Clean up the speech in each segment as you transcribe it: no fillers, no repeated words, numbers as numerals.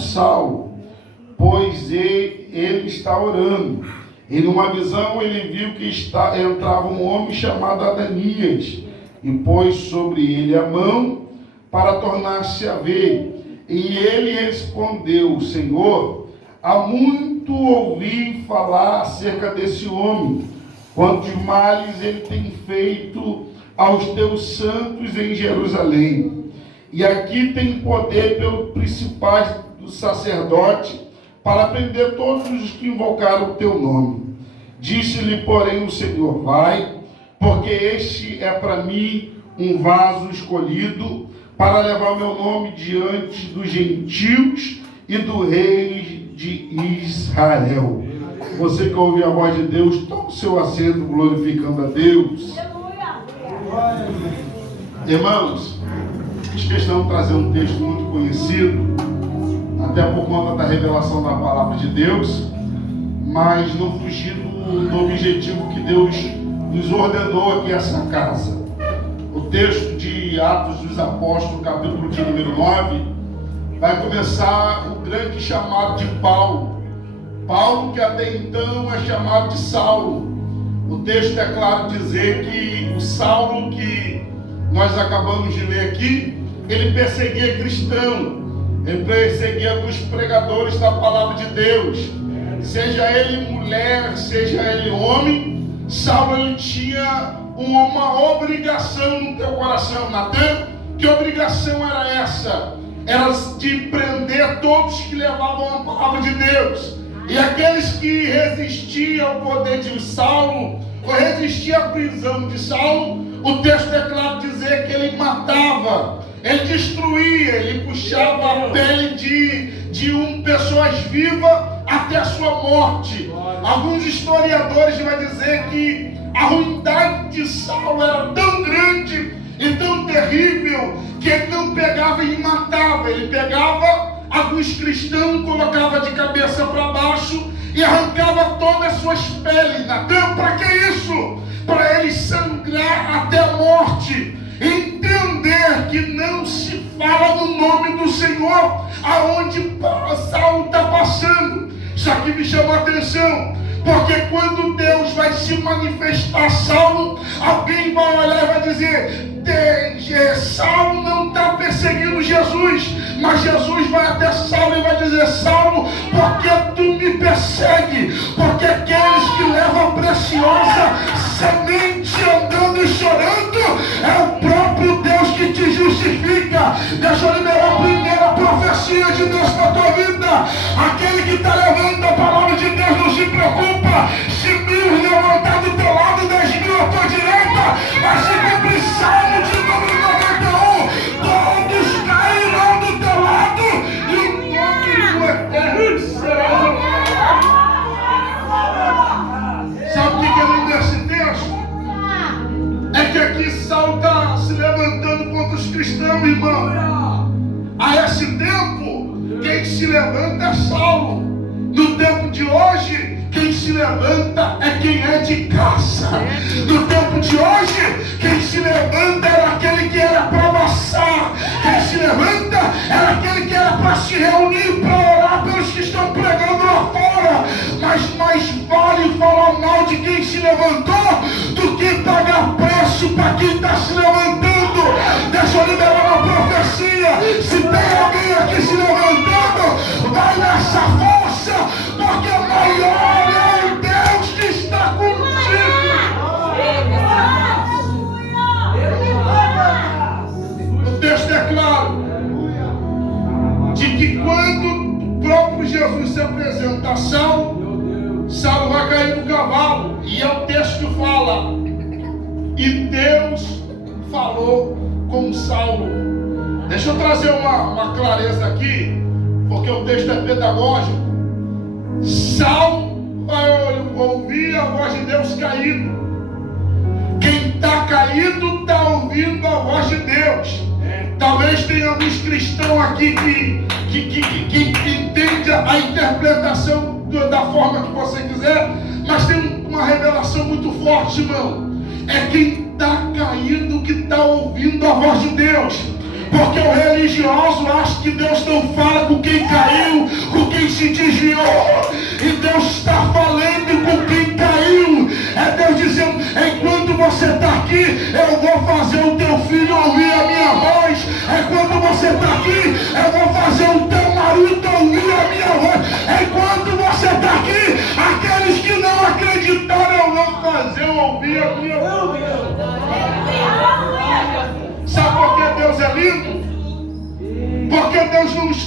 Saulo, pois ele está orando. E numa visão ele viu que entrava um homem chamado Ananias, e pôs sobre ele a mão para tornar-se a ver. E ele respondeu: Senhor, há muito ouvi falar acerca desse homem, quantos males ele tem feito aos teus santos em Jerusalém. E aqui tem poder pelo principado do sacerdote para prender todos os que invocaram o teu nome. Disse-lhe, porém, o Senhor: vai, porque este é para mim um vaso escolhido para levar o meu nome diante dos gentios e do rei de Israel. Você que ouve a voz de Deus, toma o seu assento glorificando a Deus. Irmãos, fiz questão de trazer um texto muito conhecido, até por conta da revelação da palavra de Deus, mas não fugir do objetivo que Deus nos ordenou aqui essa casa. O texto de Atos dos Apóstolos, capítulo de número 9, vai começar o grande chamado de Paulo. Paulo, que até então é chamado de Saulo. O texto é claro dizer que o Saulo que nós acabamos de ler aqui, ele perseguia cristão, ele perseguia os pregadores da palavra de Deus, seja ele mulher, seja ele homem. Saulo, ele tinha uma obrigação no teu coração, Natan. Que obrigação era essa? Era de prender todos que levavam a palavra de Deus. E aqueles que resistiam ao poder de Saulo, ou resistiam à prisão de Saulo, o texto é claro dizer que ele matava, ele destruía, ele puxava a pele de pessoas vivas até a sua morte. Alguns historiadores vão dizer que a ruindade de Saulo era tão grande e tão terrível que ele não pegava e matava, ele pegava alguns cristãos, colocava de cabeça para baixo e arrancava todas as suas peles. Natan, para que isso? Para ele sangrar até a morte. Entender que não se fala no nome do Senhor aonde Saulo está passando. Isso aqui me chamou a atenção, porque quando Deus vai se manifestar a Saulo, alguém vai olhar e vai dizer: Saulo não está perseguindo Jesus, mas Jesus vai até Saulo e vai dizer: Saulo, por que tu me persegue? Porque aqueles que levam a preciosa semente andando e chorando, é o próprio Deus que te justifica. Deixa eu liberar a primeira profecia de Deus na tua vida. Aquele que está levando a palavra de Deus, não se preocupa se 1000 levantar do teu lado, 10.000 à tua direita, mas se cumprir Salmo de número 91, todos cairão do teu lado e o nome do Eterno será. Sabe o que é lindo desse texto? É que aqui Saulo está se levantando contra os cristãos, irmão. A esse tempo, quem se levanta é Saulo. No tempo de hoje, quem se levanta é quem é de casa. No tempo de hoje, quem se levanta era aquele que era para amassar. Quem se levanta era aquele que era para se reunir, para orar pelos que estão pregando lá fora. Mas mais vale falar mal de quem se levantou do que pagar preço para quem está se levantando. Deixa eu liberar uma profecia. Se tem alguém aqui se levantando, vai nessa força, porque maior é o Deus que está contigo. O texto é claro de que quando o próprio Jesus se apresenta a Saulo, Saulo vai cair do cavalo, e é o texto que fala: e Deus falou com Saulo. Deixa eu trazer uma clareza aqui, porque o texto é pedagógico. Saulo vai ouvir a voz de Deus caído. Quem está caído está ouvindo a voz de Deus. Talvez tenha alguns cristãos aqui que entende a interpretação da forma que você quiser, mas tem uma revelação muito forte, irmão. É quem está caído que está ouvindo a voz de Deus. Porque o religioso acha que Deus não fala com quem caiu.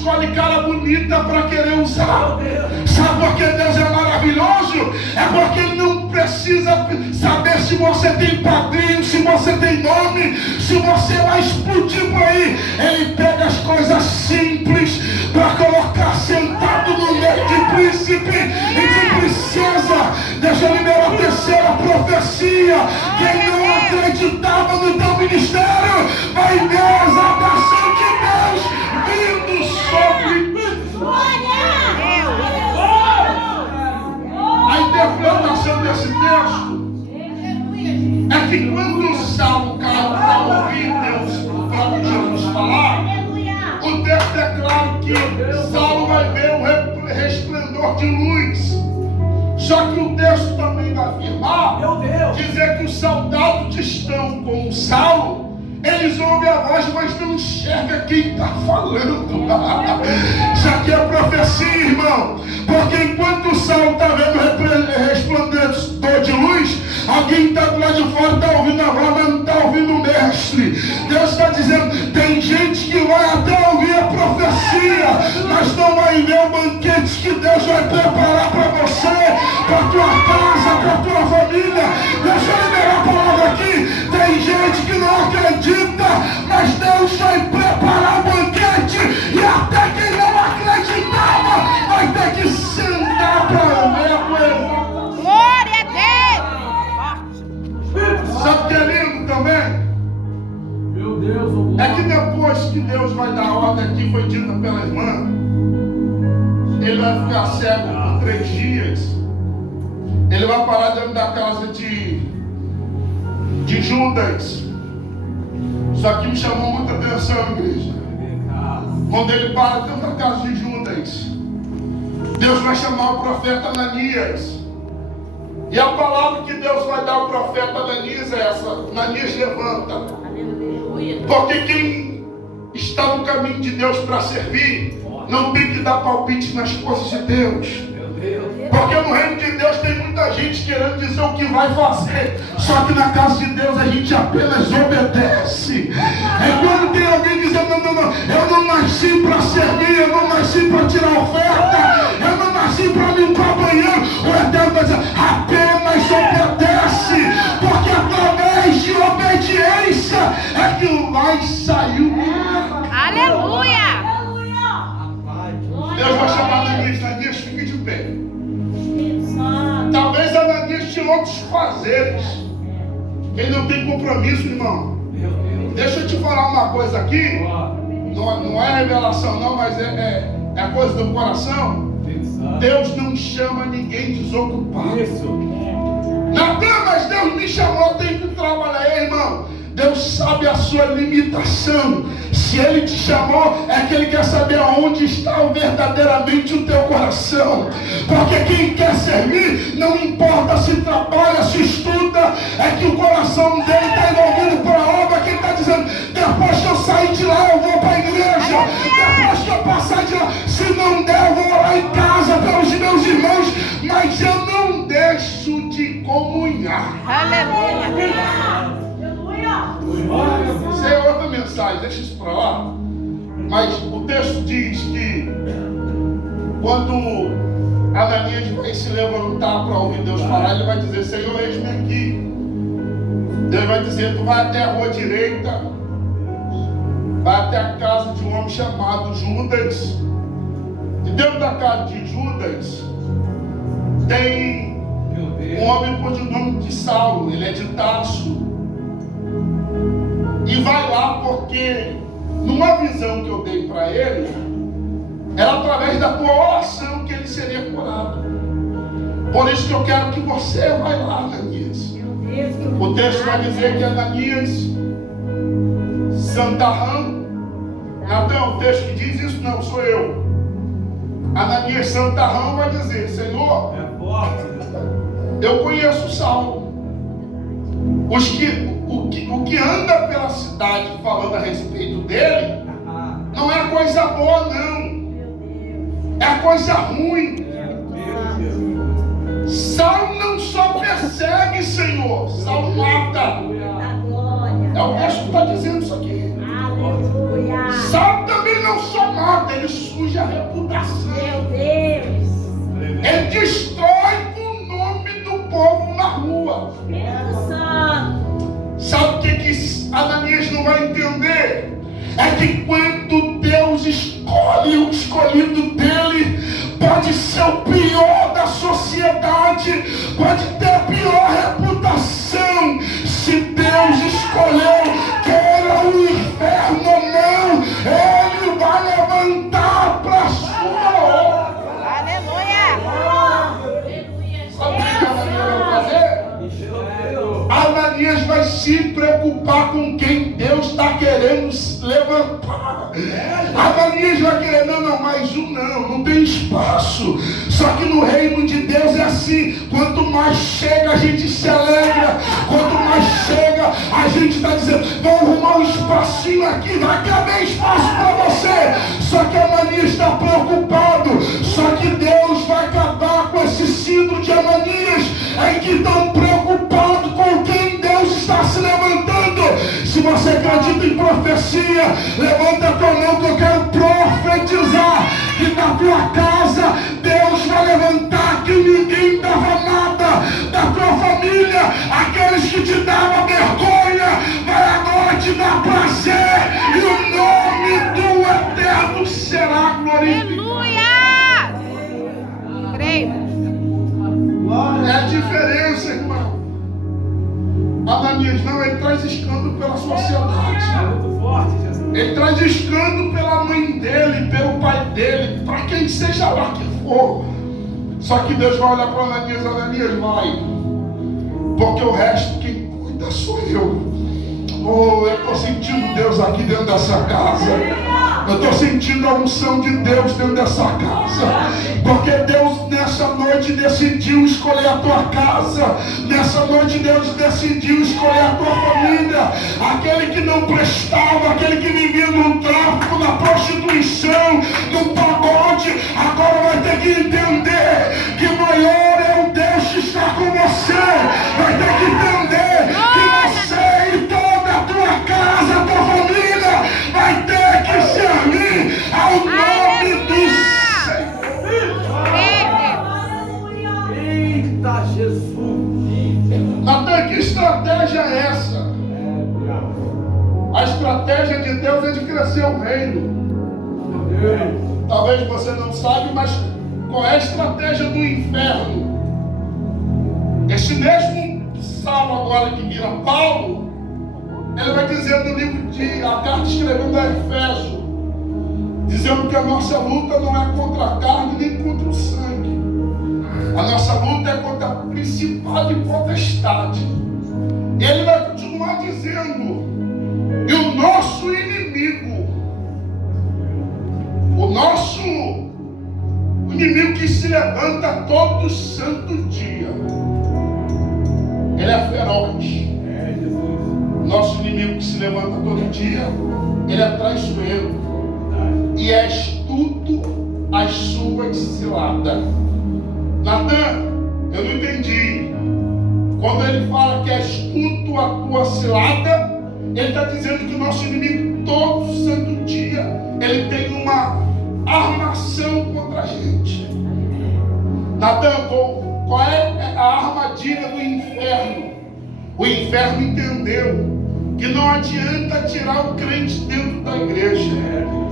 escolhe cara bonita para querer usar. Sabe por que Deus é maravilhoso? É porque Ele não precisa saber se você tem padrinho, se você tem nome, se você vai explodir por aí. Ele pega as coisas simples para colocar sentado no meio de príncipe e de princesa. Deixa eu liberar a terceira profecia. Quem não acreditava no teu ministério vai ver a exaltação de Deus vindo sobre. A interpretação desse texto é que quando Saulo caiu para ouvir Deus, o próprio Jesus falar, o texto é claro que Saulo vai ver o resplendor de luz. Só que o texto também vai afirmar, dizer que os soldados que estão com Saulo, eles ouvem a voz, mas não enxergam quem está falando. Isso aqui é profecia, irmão. Porque enquanto o Saulo está vendo resplandecedor de luz, alguém está do lado de fora, está ouvindo a voz, mas não está ouvindo o mestre. Deus está dizendo, tem gente que vai até ouvir a profecia, mas não vai ver o banquete que Deus vai preparar para você, para tua casa, para tua família. Deixa eu liberar a palavra aqui. Tem gente que não acredita, mas Deus vai preparar o banquete, e até quem não acreditava vai ter que sentar para ver a coisa. Glória a Deus! Sabe o que é lindo também? Meu Deus, É que depois que Deus vai dar ordem aqui, foi dita pela irmã, ele vai ficar cego por 3 dias. Ele vai parar dentro da casa de Judas. Só que me chamou muita atenção, igreja. Quando ele para dentro da casa de Judas, Deus vai chamar o profeta Ananias. E a palavra que Deus vai dar ao profeta Ananias é essa: Ananias, levanta. Porque quem está no caminho de Deus para servir, não tem que dar palpite nas coisas de Deus. Porque no reino de Deus tem muita gente querendo dizer o que vai fazer. Só que na casa de Deus a gente apenas obedece. É quando tem alguém dizendo, não, eu não nasci para servir, eu não nasci para tirar oferta, eu não nasci para limpar banheiro. O Eterno vai dizer, apenas obedece. Porque através de obediência é que vai sair o milagre. Aleluia! Deus vai chamar Ananias, Ananias, fique de pé. Talvez Ananias tinha outros fazeres. Quem não tem compromisso, irmão. Deixa eu te falar uma coisa aqui. Não é revelação não, mas é coisa do coração. Deus não chama ninguém desocupado. Natan, mas Deus me chamou, eu tenho que trabalhar, irmão. Deus sabe a sua limitação. Se Ele te chamou, é que Ele quer saber aonde está verdadeiramente o teu coração. Porque quem quer servir, não importa se trabalha, se estuda, é que o coração dele está envolvido para a obra. Quem está dizendo, depois que eu sair de lá, eu vou para a igreja. Depois que eu passar de lá, se não der, eu vou lá em casa pelos meus irmãos. Mas eu não deixo de comunhar. Aleluia! Isso é outra mensagem, deixa isso para lá. Mas o texto diz que quando Ananias vai se levantar para ouvir Deus falar, ele vai dizer, Senhor, eis-me aqui. Deus vai dizer, tu vai até a rua direita, vai até a casa de um homem chamado Judas. E dentro da casa de Judas tem um homem por nome de Saulo, ele é de Tarso. E vai lá porque numa visão que eu dei para ele, era através da tua oração que ele seria curado. Por isso que eu quero que você vai lá, Ananias. O texto vai dizer que Ananias Santarrão, Natan, o texto que diz isso não sou eu. Ananias Santarrão vai dizer, Senhor, eu conheço Saulo. O que anda pela cidade falando a respeito dele, não é coisa boa não, é coisa ruim. Saulo não só persegue, Senhor, Saulo mata. É o texto que está dizendo isso aqui. Saulo também não só mata, ele reputação. Meu Deus. Ele destrói o nome do povo na rua. Espírito Santo. Sabe o que Ananias não vai entender? É que quando Deus escolhe o escolhido dele, pode ser o pior da sociedade, pode ter a pior reputação. Se Deus escolheu que era o inferno ou não, Ele vai levantar para a sua obra. Aleluia. Sabe o que Ananias vai fazer? Ananias vai se preocupar com quem Deus está querendo levantar. Ananias vai querer, não, mais um não tem espaço. Só que no reino de Deus é assim: quanto mais chega, a gente se alegra. Quanto mais chega, a gente está dizendo, vamos arrumar um espacinho aqui, vai caber espaço para você. Só que Ananias está preocupado. Só que Deus vai acabar com esse síndrome de Ananias, em que estão preocupados com quem Deus está se levantando. Se você acredita em profecia, levanta a tua mão que eu quero profetizar que na tua casa Deus vai levantar quem ninguém dava nada. Da tua família, aqueles que te davam vergonha, vai agora te dar prazer, e o nome do Eterno será glorificado. Aleluia. Creio. É a diferença, irmão. Ananias não, ele traz escândalo pela sociedade. Muito forte, Jesus. Ele traz escândalo pela mãe dele, pelo pai dele, para quem seja lá que for. Só que Deus vai olhar para Ananias, Ananias, vai. Porque o resto quem cuida sou eu. Oh, eu estou sentindo Deus aqui dentro dessa casa. Eu estou sentindo a unção de Deus dentro dessa casa. Porque Deus nessa noite decidiu escolher a tua casa. Nessa noite Deus decidiu escolher a tua família. Aquele que não prestava, aquele que vivia no tráfico, na prostituição, no pagode, agora vai ter que entender que maior é o Deus que está com você. Vai ter que entender que você e toda a tua casa, a tua família, vai ter que servir ao nome do Senhor. Eita, Jesus. Até que estratégia é essa? A estratégia de Deus é de crescer o reino. Talvez você não saiba, mas qual é a estratégia do inferno? Esse mesmo Saulo agora que vira Paulo, ele vai dizer no livro de a carta escrevendo a Efésio, dizendo que a nossa luta não é contra a carne nem contra o sangue. A nossa luta é contra a principal e potestade. Ele vai continuar dizendo, e o nosso inimigo, o nosso inimigo que se levanta todo santo dia, ele é feroz. Nosso inimigo que se levanta todo dia, ele é traiçoeiro e é astuto às suas ciladas. Natan, eu não entendi. Quando ele fala que é astuto a tua cilada, ele está dizendo que o nosso inimigo todo santo dia, ele tem uma armação contra a gente. Natan, qual é a armadilha do inferno? O inferno entendeu que não adianta tirar o crente dentro da igreja.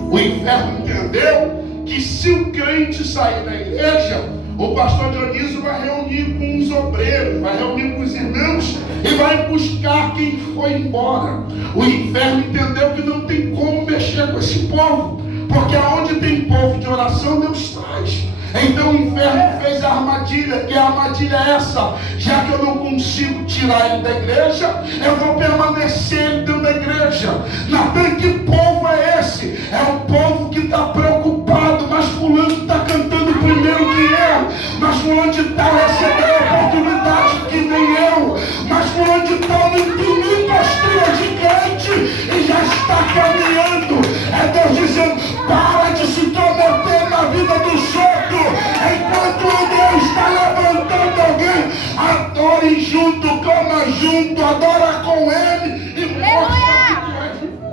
O inferno entendeu que se o crente sair da igreja, o pastor Dionísio vai reunir com os obreiros, vai reunir com os irmãos e vai buscar quem foi embora. O inferno entendeu que não tem como mexer com esse povo, porque aonde tem povo de oração, Deus traz. Então o inferno fez a armadilha, e a armadilha é essa: já que eu não consigo tirar ele da igreja, eu vou permanecer dentro da igreja. Natan, que povo é esse? É o povo que está preocupado, mas fulano está cantando primeiro que eu, mas fulano de tal recebeu a oportunidade que nem eu, mas fulano de tal não tem nem postura de crente e já está caminhando. É Deus dizendo, para de se intrometer na vida dos outros. Enquanto Deus está levantando alguém, adore junto, cama junto, adora com ele e mostra que tu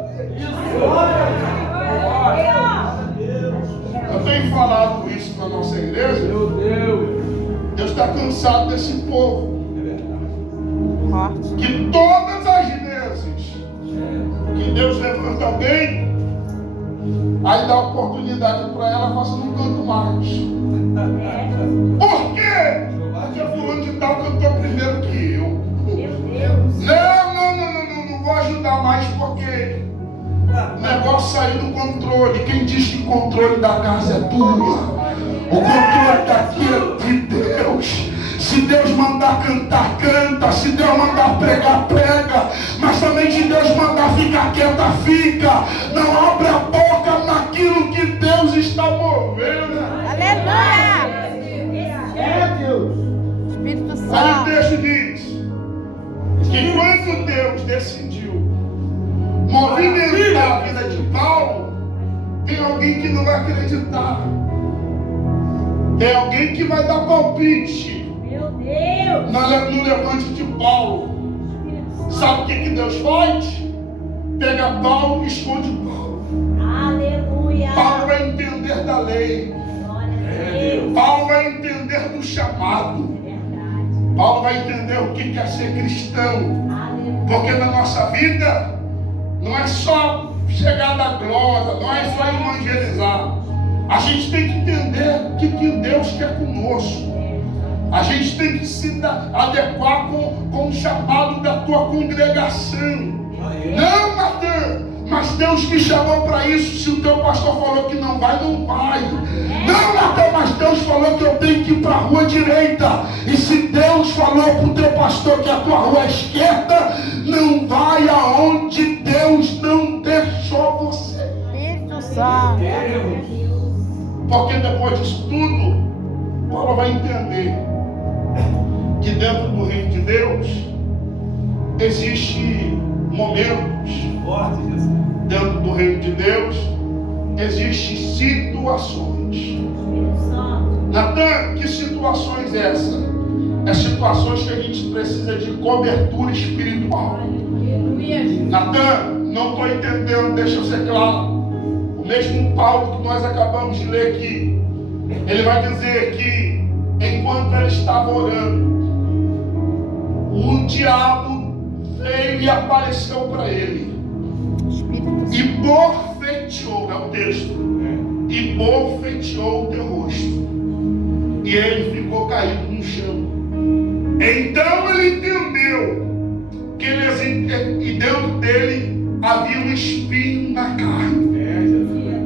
és. Eu tenho tenho falado isso na nossa igreja. Meu Deus. Deus está cansado desse povo. É verdade. Forte. Que todas as vezes que Deus levanta alguém, aí dá oportunidade para ela, faz não canto mais. Por quê? Porque fulano de tal cantou primeiro que eu. Meu Deus. Não vou ajudar mais porque o negócio saiu do controle. Quem diz que o controle da casa é tua? O controle daqui é de Deus. Se Deus mandar cantar, canta. Se Deus mandar pregar, prega. Mas também se Deus mandar ficar quieta, fica. Não abre a boca naquilo que Deus está movendo. Aleluia. É Deus. Espírito Aí o Santo. texto diz que quando Deus decidiu movimentar a vida de Paulo, tem alguém que não vai acreditar. Tem alguém que vai dar palpite Meu Deus. no levante de Paulo. Sabe o que Deus faz? Pega Paulo e esconde Paulo. Aleluia. Paulo vai entender da lei. Glória a Deus. Paulo vai entender do chamado. É verdade. Paulo vai entender o que é ser cristão. Aleluia. Porque na nossa vida não é só chegar na glória, não é só evangelizar. A gente tem que entender o que Deus quer conosco. A gente tem que se adequar com o chamado da tua congregação. Não, Natan, mas Deus me chamou para isso. Se o teu pastor falou que não vai, não vai. Não, Natan, mas Deus falou que eu tenho que ir para a rua direita. E se Deus falou para o teu pastor que a tua rua é esquerda, não vai aonde Deus não deixou você. Espírito Santo. Porque depois disso tudo, Paulo vai entender que dentro do reino de Deus existe momentos. Forte, Jesus. Dentro do reino de Deus existem situações. Espírito Santo. Natan, que situações é essa? É situações que a gente precisa de cobertura espiritual. Natan, não estou entendendo, deixa eu ser claro. O mesmo Paulo que nós acabamos de ler aqui, ele vai dizer que enquanto ele estava orando, o diabo veio e apareceu para ele e bofeteou, é o texto, e bofeteou o teu rosto, e ele ficou caído no chão. Então ele entendeu que e dentro dele havia um espinho na carne.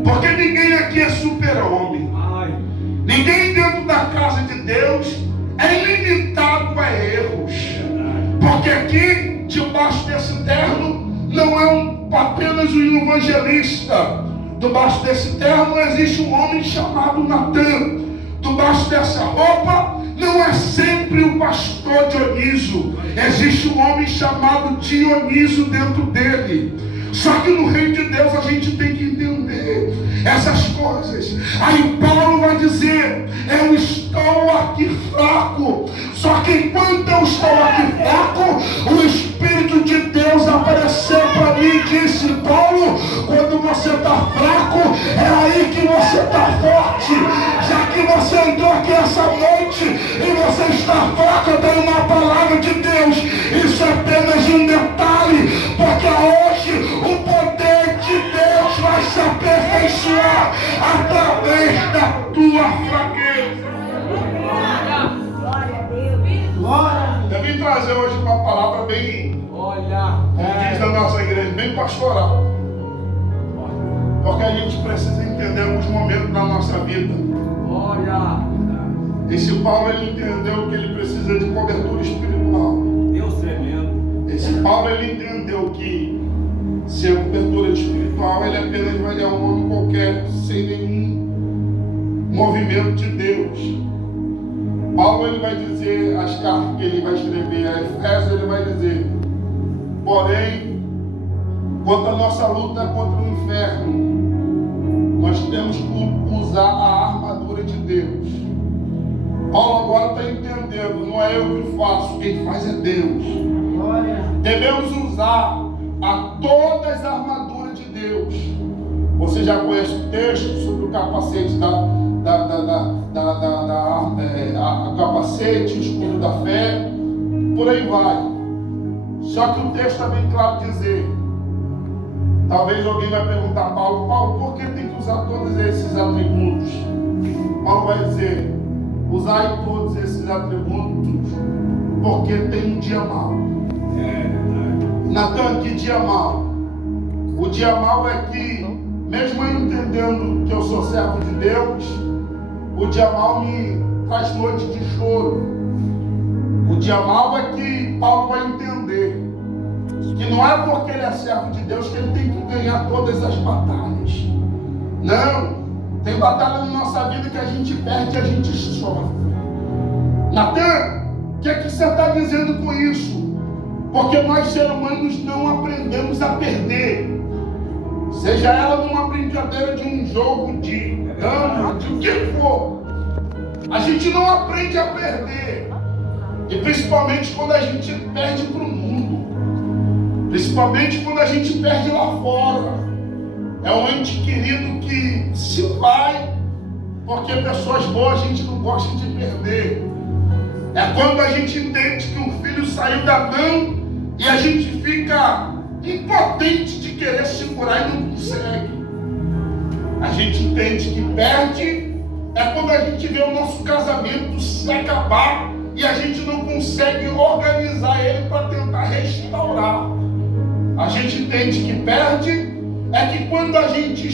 Porque ninguém aqui é super-homem. Ninguém dentro da casa de Deus é ilimitado a erros. Porque aqui, debaixo desse terno, não é apenas um evangelista. Debaixo desse terno existe um homem chamado Natan. Debaixo dessa roupa não é sempre o pastor Dioniso. Existe um homem chamado Dioniso dentro dele. Só que no reino de Deus a gente tem que entender essas coisas. Aí Paulo vai dizer: eu estou aqui fraco. Só que enquanto eu estou aqui fraco, o Espírito de Deus apareceu para mim e disse: Paulo, quando você está fraco, é aí que você está forte. Já que você entrou aqui essa noite e você está fraco, eu tenho uma palavra de Deus. Isso é apenas um detalhe, porque hoje o poder de Deus vai se aperfeiçoar através da tua fraqueza. Glória a Deus. Eu vim trazer hoje uma palavra bem, como diz na nossa igreja, bem pastoral. Porque a gente precisa entender alguns momentos da nossa vida. Esse Paulo, ele entendeu que ele precisa de cobertura espiritual. Deus tremendo. Esse Paulo, ele entendeu que se a cobertura espiritual, ele apenas vai um homem qualquer, sem nenhum movimento de Deus. Paulo, ele vai dizer, as cartas que ele vai escrever a Efésios, ele vai dizer: porém, quanto a nossa luta é contra o inferno, nós temos que usar a armadura de Deus. Paulo agora está entendendo, não é eu que faço, quem faz é Deus. Devemos usar a todas as armaduras de Deus. Você já conhece o texto sobre o capacete a capacete, o escudo da fé, por aí vai. Só que o texto está bem claro dizer. Talvez alguém vai perguntar a Paulo, por que tem que usar todos esses atributos? Paulo vai dizer, usai todos esses atributos, porque tem um dia mau. Natan, que dia mau? O dia mau é que, mesmo eu entendendo que eu sou servo de Deus, o dia mau me traz noite de choro. O dia mau é que Paulo vai entender que não é porque ele é servo de Deus que ele tem que ganhar todas as batalhas. Não, tem batalha na nossa vida que a gente perde e a gente sofre. Natan, o que você está dizendo com isso? Porque nós seres humanos não aprendemos a perder. Seja ela numa brincadeira de um jogo de dama, de o que for. A gente não aprende a perder. E principalmente quando a gente perde para o mundo. Principalmente quando a gente perde lá fora. É um ente querido que se vai, porque pessoas boas a gente não gosta de perder. É quando a gente entende que um filho saiu da mão e a gente fica impotente de querer segurar e não consegue. A gente entende que perde é quando a gente vê o nosso casamento se acabar e a gente não consegue organizar ele para tentar restaurar. A gente entende que perde é que quando a gente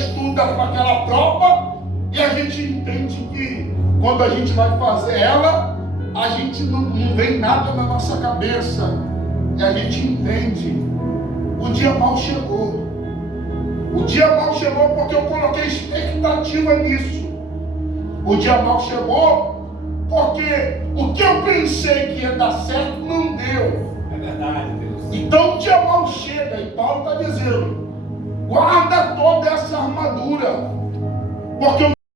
estuda para aquela prova e a gente entende que quando a gente vai fazer ela, a gente não vem nada na nossa cabeça e a gente entende. O dia mau chegou. O dia mau chegou porque eu coloquei expectativa nisso. O dia mau chegou porque o que eu pensei que ia dar certo não deu. É verdade, Deus. Então o dia mau chega e Paulo está dizendo, guarda toda essa armadura, porque